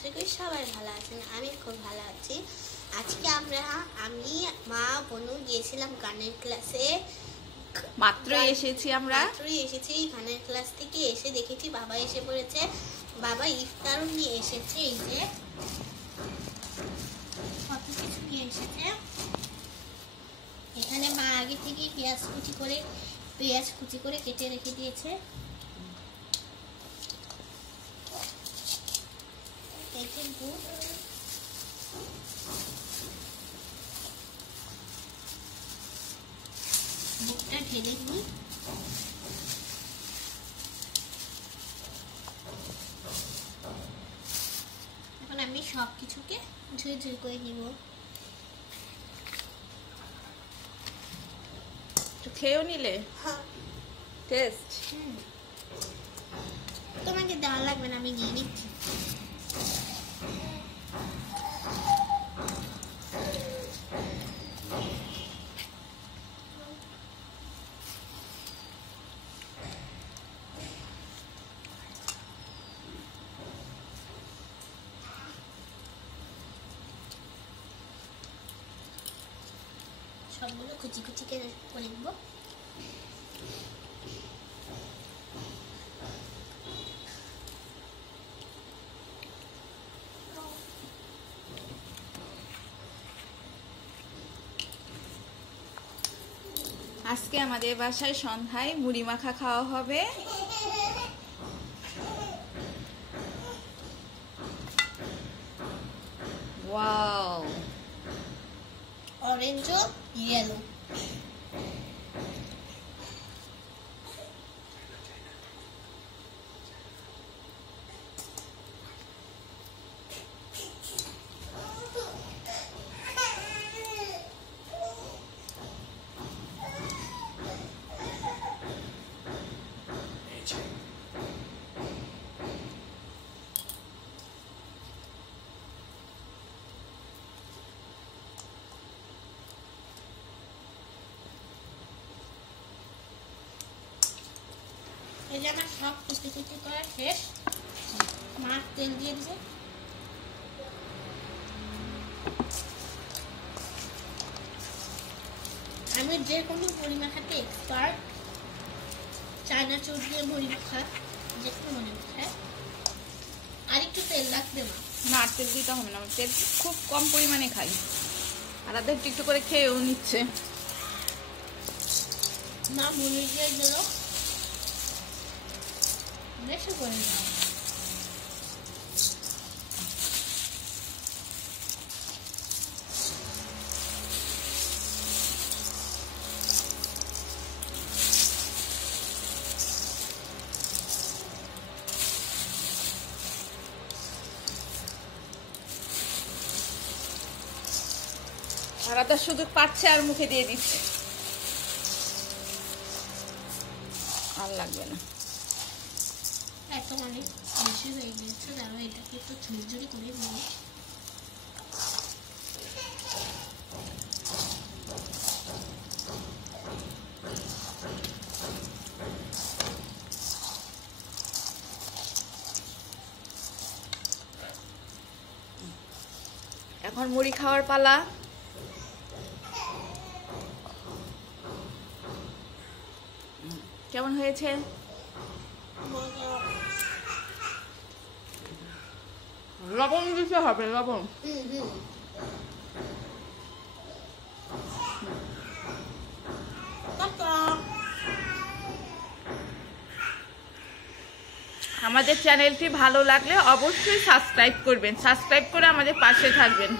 আশা করি সবাই ভালো আছেন। আমি খুব ভালো আছি। আজকে আমি মা বনু গিয়েছিলাম গানের ক্লাসে। মাত্রই এসেছি গানের ক্লাস থেকে এসে দেখেছি বাবা এসে পড়েছে। বাবা ইফতারও নিয়ে এসেছে। এই যে কত কিছু নিয়ে এসেছে। এখানে মা আগে থেকে পেঁয়াজ কুচি করে কেটে রেখে দিয়েছে। বুকটা ঢেলে দিই। এখন আমি সবকিছুকে ঝুই করে নিব। তো খেয়েও নিলে টেস্ট তোমাকে দেওয়া লাগবে না, আমি নিয়ে নিচ্ছি। সবগুলো কুচি করে নিব। আজকে আমাদের বাসায় সন্ধ্যায় মুড়ি মাখা খাওয়া হবে। ওয়াও, অরেঞ্জ ও ইয়েলো। এই যে আমার সব কুচি করা শেষ। মা তেল দিয়ে দিছে। আমি যে কোনো মুড়ি মাখাতে এক্সপার্ট। চায়না চুর দিয়ে মুড়ি মাখা, যে কোনো মুড়ি মাখা। আর একটু তেল লাগবে মা। না, তেল দিতে হবে না, তেল খুব কম পরিমাণে খাই। আর আদা একটু করে খেয়েও নিচ্ছে। মা মুড়ি দিয়ে দিল বেশি করে দাও। আর আদা শুধু পাচ্ছে আর মুখে দিয়ে দিচ্ছে, আর লাগবে না। এত অনেক বেশি হয়ে গিয়েছে, তারপর এটাকে একটু ঝুড়ি করে নিই। এখন মুড়ি খাওয়ার পালা। কেমন হয়েছে? লবণ দিতে হবে, লবণ। আমাদের চ্যানেলটি ভালো লাগলে অবশ্যই সাবস্ক্রাইব করবেন। সাবস্ক্রাইব করে আমাদের পাশে থাকবেন।